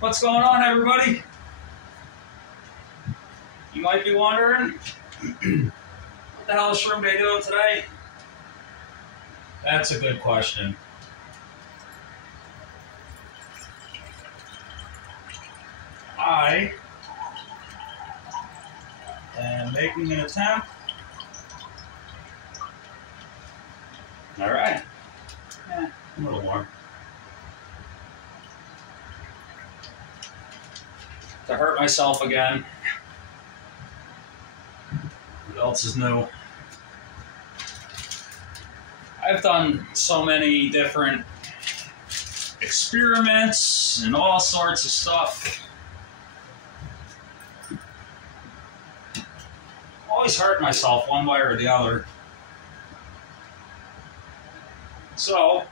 What's going on, everybody? You might be wondering, what the hell is Shroom Day doing today? That's a good question. I am making an attempt. All right. A little more. To hurt myself again. What else is new? I've done so many different experiments and all sorts of stuff. Always hurt myself one way or the other. So,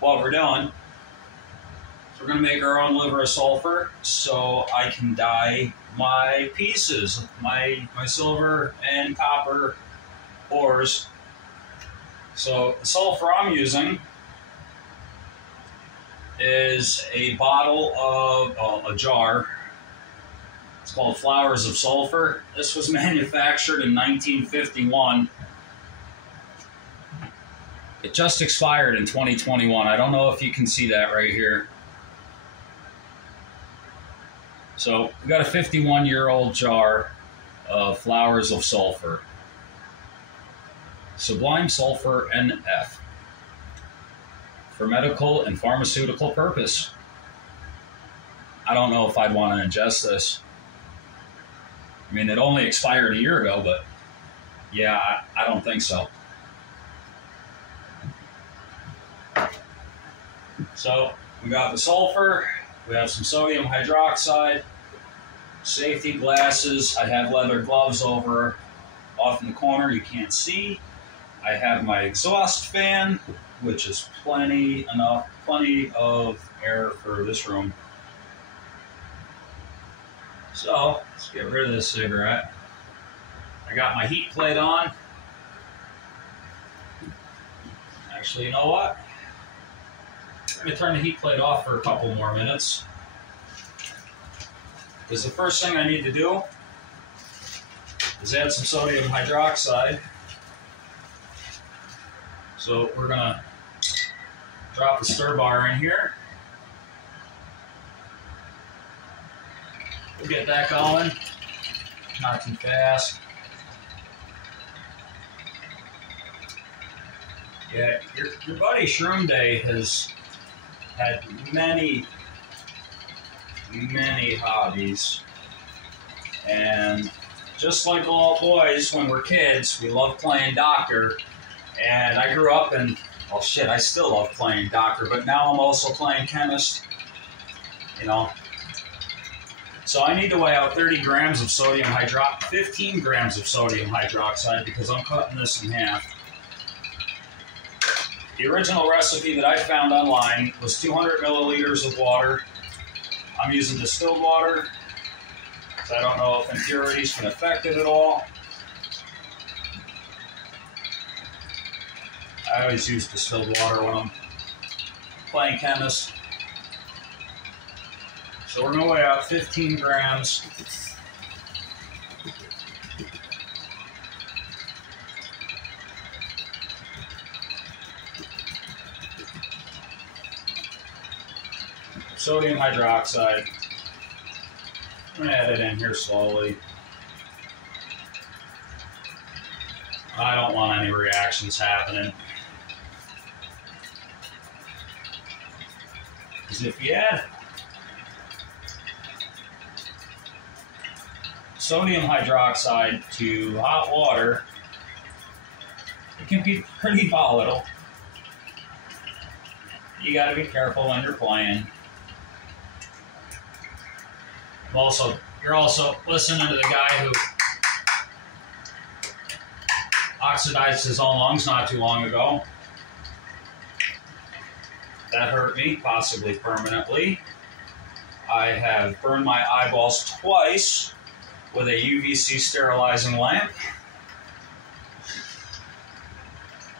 what we're doing, we're going to make our own liver of sulfur so I can dye my pieces, my silver and copper ores. So the sulfur I'm using is a bottle of a jar. It's called Flowers of Sulfur. This was manufactured in 1951. It just expired in 2021. I don't know if you can see that right here. So we got a 51-year-old jar of Flowers of Sulfur. Sublime Sulfur NF. For medical and pharmaceutical purpose. I don't know if I'd want to ingest this. I mean, it only expired a year ago, but yeah, I don't think so. So we got the sulfur, we have some sodium hydroxide, safety glasses, I have leather gloves over off in the corner you can't see. I have my exhaust fan, which is plenty of air for this room. So let's get rid of this cigarette. I got my heat plate on. Actually, you know what? Let me turn the heat plate off for a couple more minutes. Because the first thing I need to do is add some sodium hydroxide. So we're going to drop the stir bar in here. We'll get that going. Not too fast. Yeah, your buddy Shroom Day has had many hobbies, and just like all boys when we're kids, we love playing doctor, and I grew up in, oh shit, I still love playing doctor, but now I'm also playing chemist, you know. So I need to weigh out 30 grams of sodium 15 grams of sodium hydroxide because I'm cutting this in half. The original recipe that I found online was 200 milliliters of water. I'm using distilled water, so I don't know if impurities can affect it at all. I always use distilled water when I'm playing chemist. So we're going to weigh out 15 grams. Sodium hydroxide. I'm going to add it in here slowly. I don't want any reactions happening. Because if you add sodium hydroxide to hot water, it can be pretty volatile. You got to be careful when you're playing. You're also listening to the guy who oxidized his own lungs not too long ago. That hurt me, possibly permanently. I have burned my eyeballs twice with a UVC sterilizing lamp.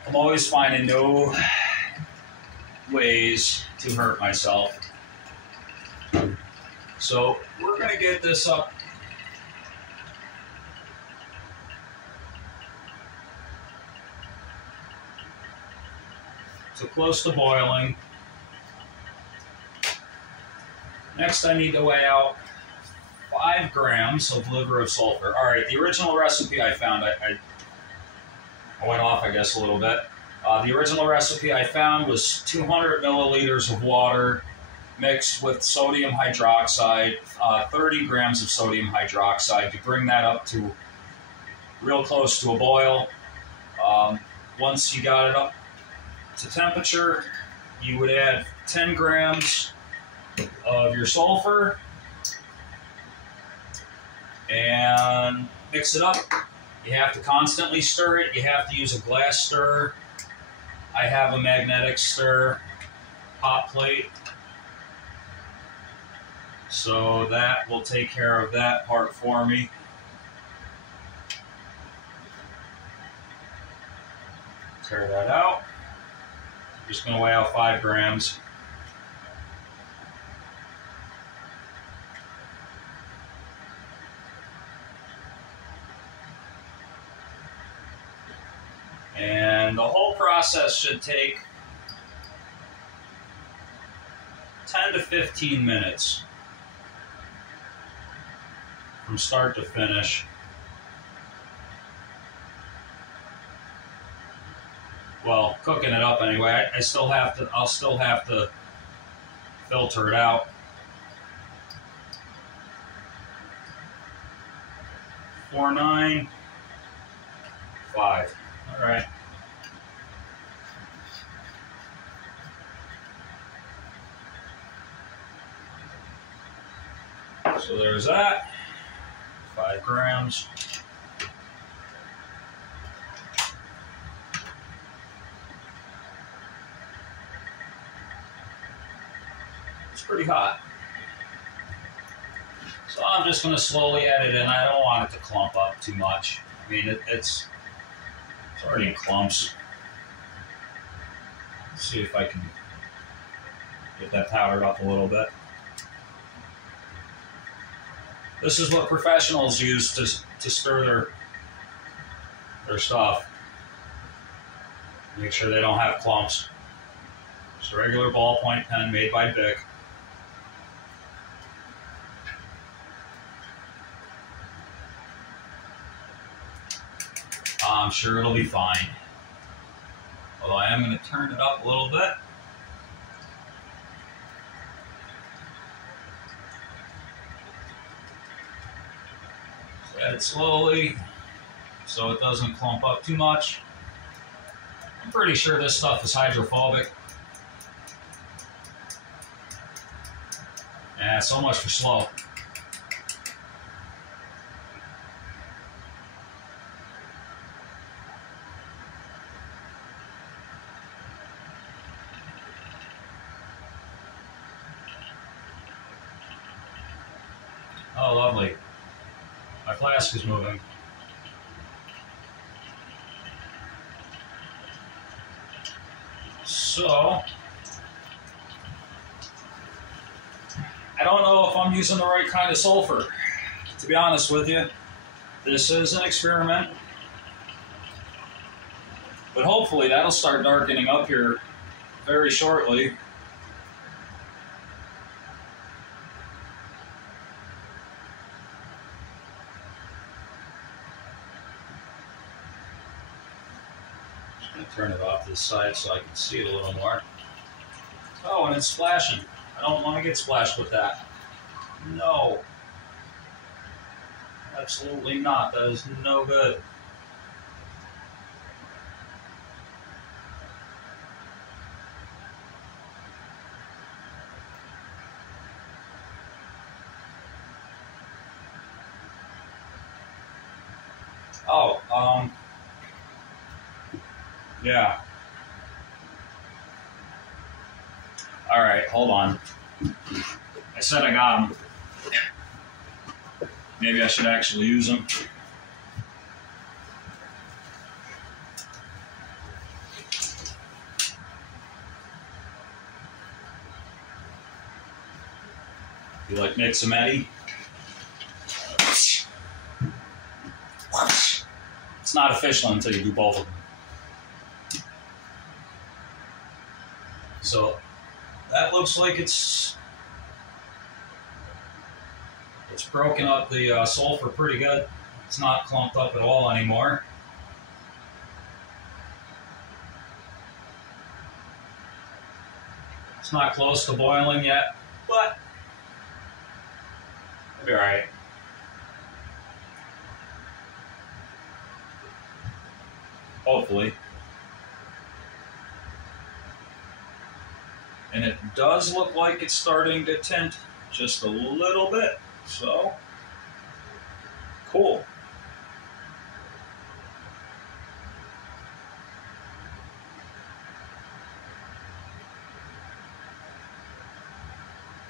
I'm always finding new ways to hurt myself. So we're going to get this up to close to boiling. Next, I need to weigh out 5 grams of liver of sulfur. All right, the original recipe I found, I went off, I guess, a little bit. The original recipe I found was 200 milliliters of water mixed with sodium hydroxide, 30 grams of sodium hydroxide to bring that up to real close to a boil. Once you got it up to temperature, you would add 10 grams of your sulfur and mix it up. You have to constantly stir it. You have to use a glass stirrer. I have a magnetic stir hot plate, so that will take care of that part for me. Tear that out. I'm just going to weigh out 5 grams. And the whole process should take 10 to 15 minutes from start to finish. Well, cooking it up anyway. I'll still have to filter it out. Four, 9, 5. All right. So there's that. 5 grams. It's pretty hot. So I'm just going to slowly add it in. I don't want it to clump up too much. I mean, it's already in clumps. Let's see if I can get that powdered up a little bit. This is what professionals use to stir their stuff. Make sure they don't have clumps. Just a regular ballpoint pen made by Bic. I'm sure it'll be fine. Although I am going to turn it up a little bit. So add it slowly so it doesn't clump up too much. I'm pretty sure this stuff is hydrophobic. Yeah, so much for slow. Oh, lovely. My flask is moving. So, I don't know if I'm using the right kind of sulfur, to be honest with you. This is an experiment. But hopefully that'll start darkening up here very shortly. Turn it off to the side so I can see it a little more. Oh, and it's splashing. I don't want to get splashed with that. No. Absolutely not. That is no good. Oh, yeah. All right, hold on. I said I got them. Maybe I should actually use them. You like mix-a-metti? It's not official until you do both of them. So that looks like it's broken up the sulfur pretty good. It's not clumped up at all anymore. It's not close to boiling yet, but it'll be all right. Hopefully. And it does look like it's starting to tint just a little bit, so cool.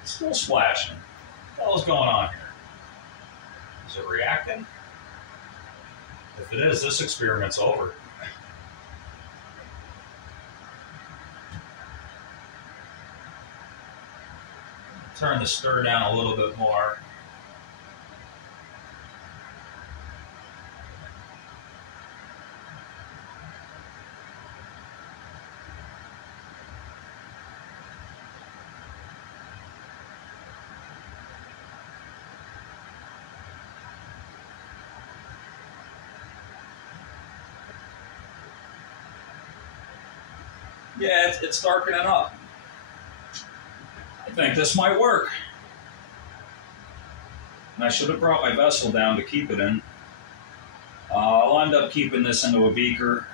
It's still splashing. What the hell is going on here? Is it reacting? If it is, this experiment's over. Turn the stir down a little bit more. Yeah, it's darkening up. I think this might work. And I should have brought my vessel down to keep it in. I'll end up keeping this into a beaker.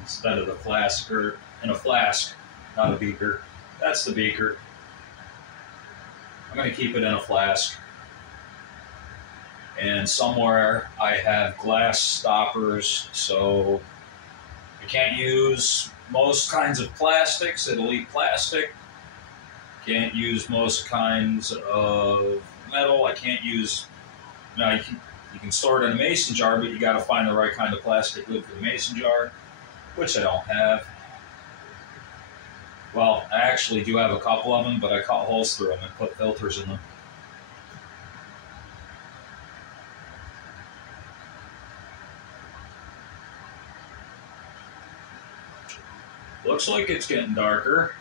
Instead of the flask, or in a flask, not a beaker. That's the beaker. I'm going to keep it in a flask. And somewhere I have glass stoppers, so I can't use most kinds of plastics. It'll eat plastic. Can't use most kinds of metal. I can't use, now you can store it in a mason jar, but you got to find the right kind of plastic lid for the mason jar, which I don't have. Well, I actually do have a couple of them, but I cut holes through them and put filters in them. Looks like it's getting darker.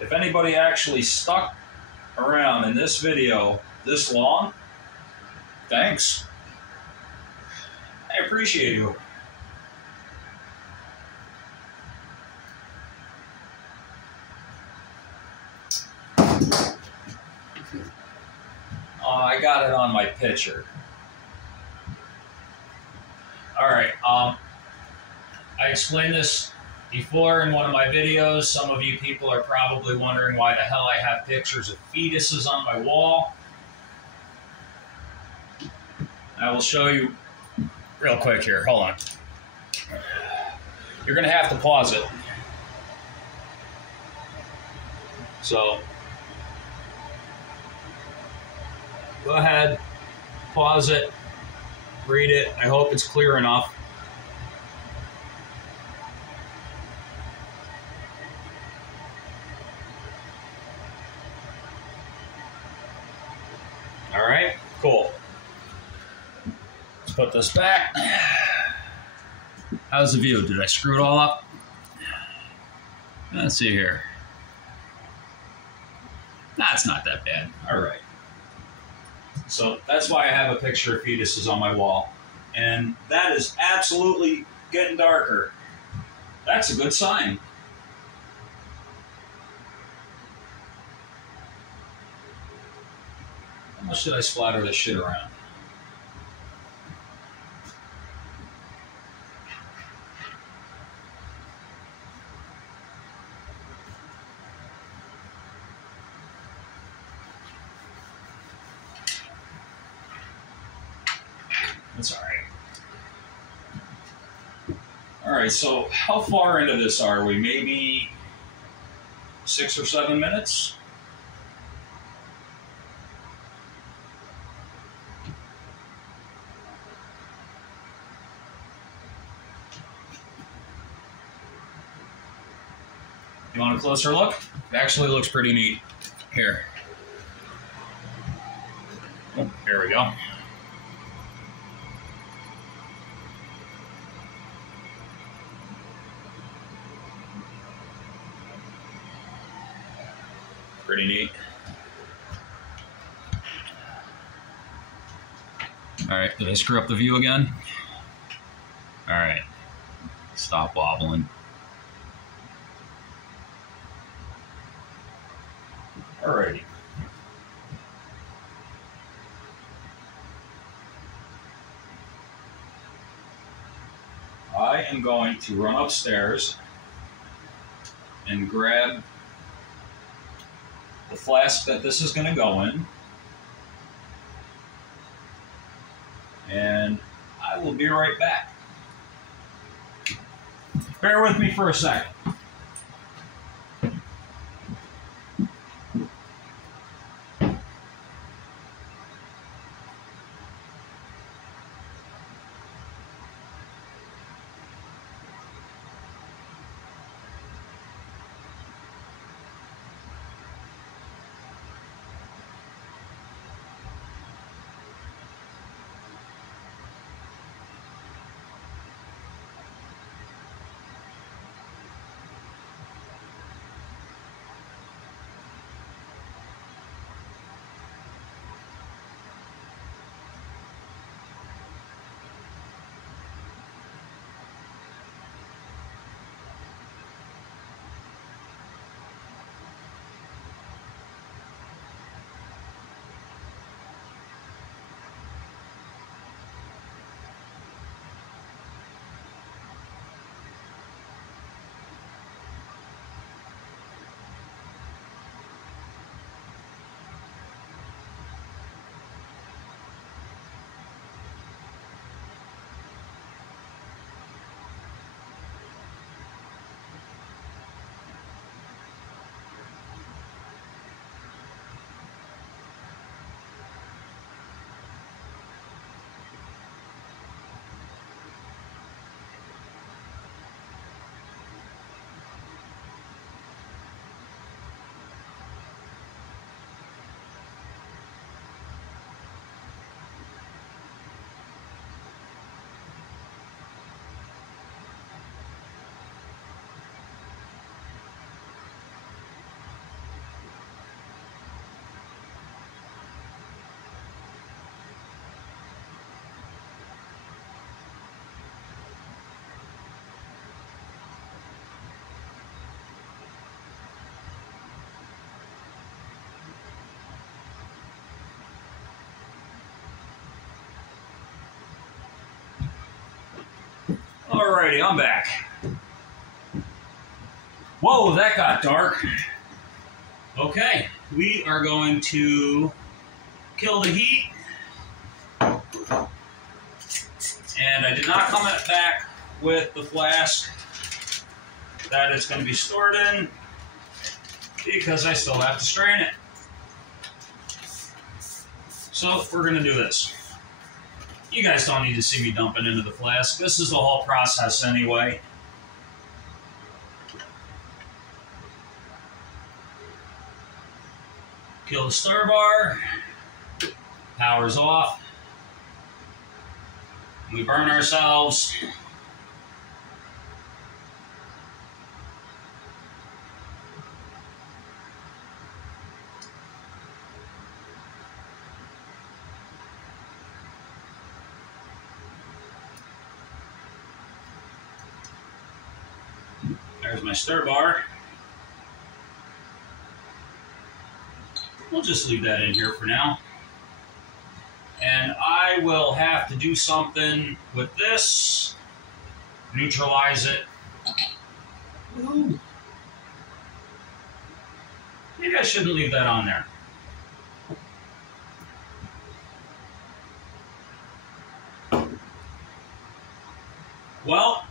If anybody actually stuck around in this video this long, thanks. I appreciate you. I got it on my pitcher. All right. I explained this before in one of my videos. Some of you people are probably wondering why the hell I have pictures of fetuses on my wall. I will show you real quick here. Hold on. You're going to have to pause it. So, go ahead, pause it, read it. I hope it's clear enough. All right, cool. Let's put this back. How's the view? Did I screw it all up? Let's see here. It's not that bad. All right. So that's why I have a picture of fetuses on my wall. And that is absolutely getting darker. That's a good sign. How much did I splatter this shit around? That's all right. All right, so how far into this are we? Maybe 6 or 7 minutes? You want a closer look? It actually looks pretty neat. Here. Oh, here we go. Pretty neat. Alright, did I screw up the view again? Alright. Stop wobbling. Alrighty. I am going to run upstairs and grab the flask that this is going to go in, and I will be right back. Bear with me for a second. Alrighty, I'm back. Whoa, that got dark. Okay, we are going to kill the heat. And I did not come back with the flask that it's going to be stored in because I still have to strain it. So we're going to do this. You guys don't need to see me dumping into the flask. This is the whole process anyway. Kill the star bar. Power's off. We burn ourselves. There's my stir bar. We'll just leave that in here for now. And I will have to do something with this. Neutralize it. Ooh. Maybe I shouldn't leave that on there. Well,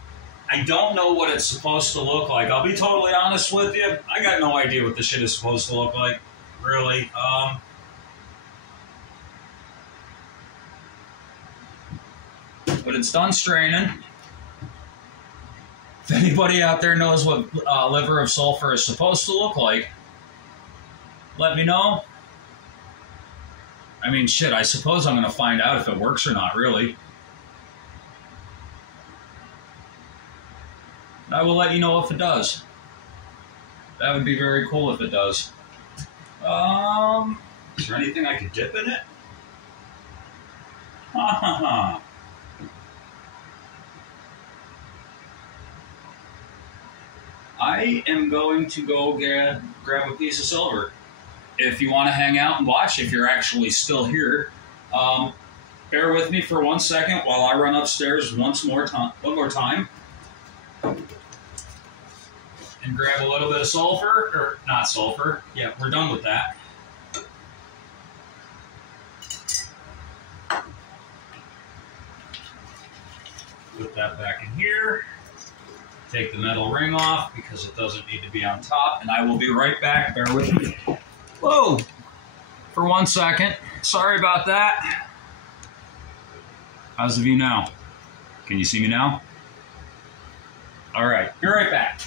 I don't know what it's supposed to look like. I'll be totally honest with you. I got no idea what this shit is supposed to look like, really. But it's done straining. If anybody out there knows what liver of sulfur is supposed to look like, let me know. I mean, shit, I suppose I'm going to find out if it works or not, really. I will let you know if it does. That would be very cool if it does. Is there anything I could dip in it? Ha ha ha. I am going to go grab a piece of silver. If you want to hang out and watch, if you're actually still here, bear with me for 1 second while I run upstairs one more time. And grab a little bit of sulfur, or not sulfur. Yeah, we're done with that. Put that back in here. Take the metal ring off because it doesn't need to be on top. And I will be right back. Bear with me. Whoa! For 1 second. Sorry about that. How's the view now? Can you see me now? All right. Be right back.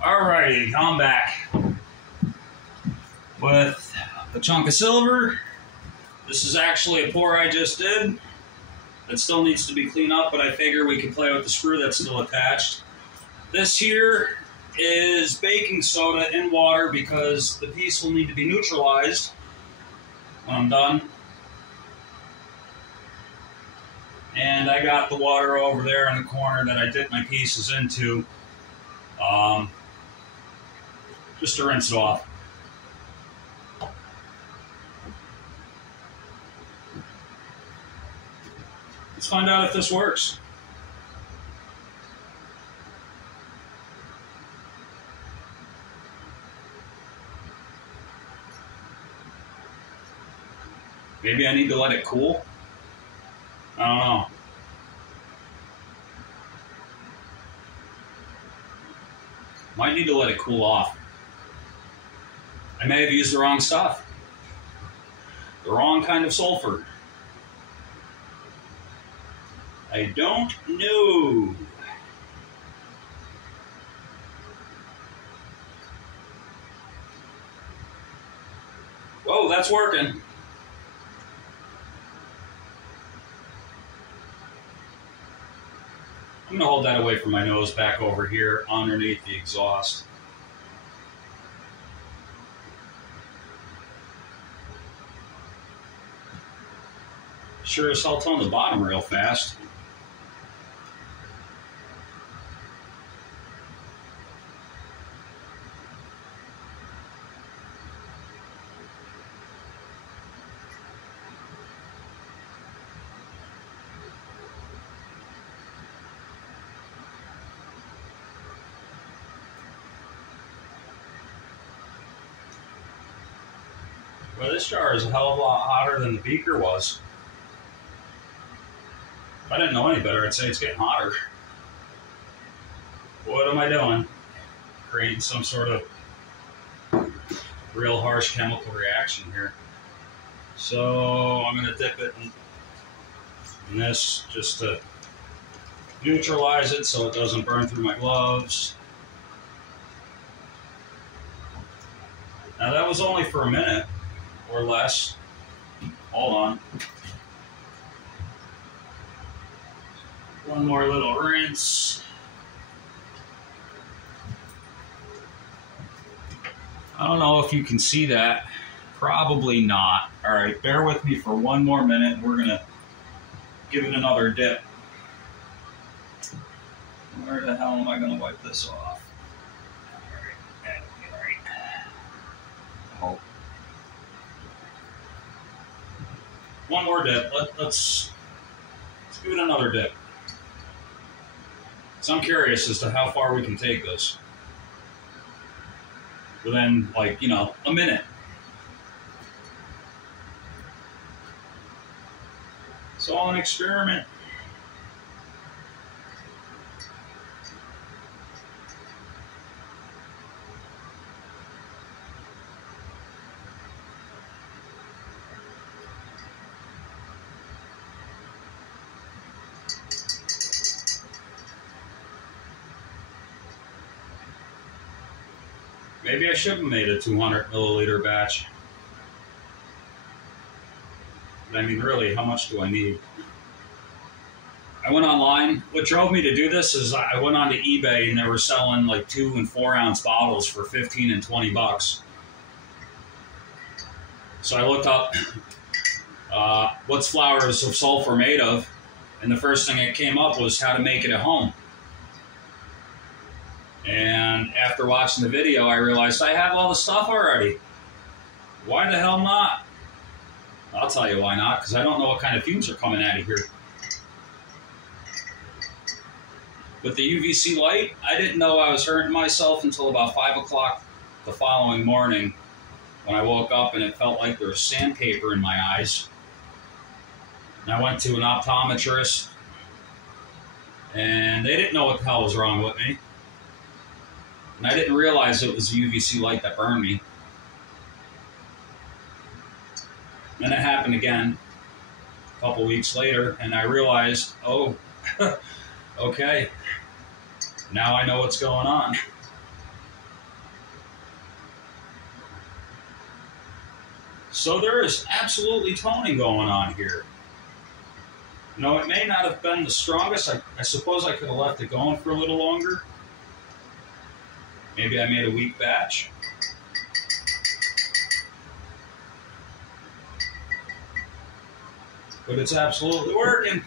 Alrighty, I'm back with a chunk of silver. This is actually a pour I just did. It still needs to be cleaned up, but I figure we can play with the screw that's still attached. This here is baking soda in water because the piece will need to be neutralized when I'm done. And I got the water over there in the corner that I dipped my pieces into. Just to rinse it off. Let's find out if this works. Maybe I need to let it cool. I don't know. Might need to let it cool off. I may have used the wrong stuff. The wrong kind of sulfur. I don't know. Whoa, that's working. I'm going to hold that away from my nose back over here underneath the exhaust. Sure as hell tone the bottom real fast. Well, this jar is a hell of a lot hotter than the beaker was. If I didn't know any better, I'd say it's getting hotter. What am I doing? Creating some sort of real harsh chemical reaction here. So I'm going to dip it in this just to neutralize it so it doesn't burn through my gloves. Now that was only for a minute or less. Hold on. One more little rinse. I don't know if you can see that. Probably not. All right, bear with me for one more minute. We're going to give it another dip. Where the hell am I going to wipe this off? All right. Oh. One more dip. Let's give it another dip. So I'm curious as to how far we can take this. Within, like, you know, a minute. It's all an experiment. Maybe I should have made a 200 milliliter batch. But I mean, really, how much do I need? I went online. What drove me to do this is I went onto eBay and they were selling like 2 and 4 ounce bottles for 15 and 20 bucks. So I looked up what's flowers of sulfur made of, and the first thing that came up was how to make it at home. And after watching the video, I realized I have all the stuff already. Why the hell not? I'll tell you why not, because I don't know what kind of fumes are coming out of here. With the UVC light, I didn't know I was hurting myself until about 5 o'clock the following morning when I woke up and it felt like there was sandpaper in my eyes. And I went to an optometrist, and they didn't know what the hell was wrong with me. And I didn't realize it was the UVC light that burned me. Then it happened again a couple weeks later, and I realized, oh, okay, now I know what's going on. So there is absolutely toning going on here. You know, it may not have been the strongest. I suppose I could have left it going for a little longer. Maybe I made a weak batch. But it's absolutely working.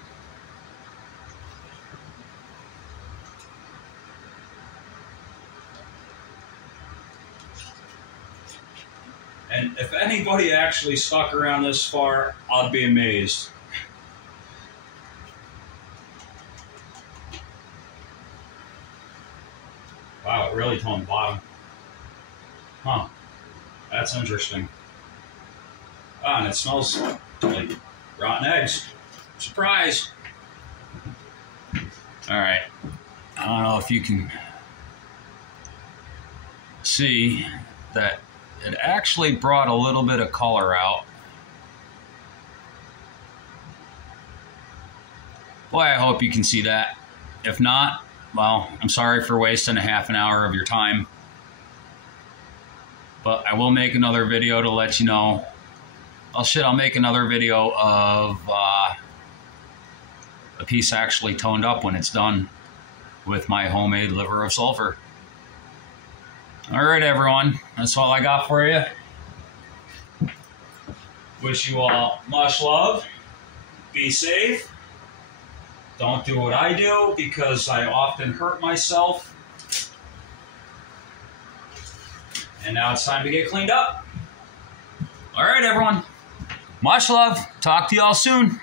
And if anybody actually stuck around this far, I'd be amazed. Wow, it really toned the bottom. Huh. That's interesting. Ah, and it smells like rotten eggs. Surprise! Alright. I don't know if you can see that it actually brought a little bit of color out. Boy, I hope you can see that. If not, well, I'm sorry for wasting a half an hour of your time. But I will make another video to let you know. Oh shit, I'll make another video of a piece actually toned up when it's done with my homemade liver of sulfur. Alright everyone, that's all I got for you. Wish you all much love. Be safe. Don't do what I do because I often hurt myself. And now it's time to get cleaned up. Alright everyone, much love. Talk to y'all soon.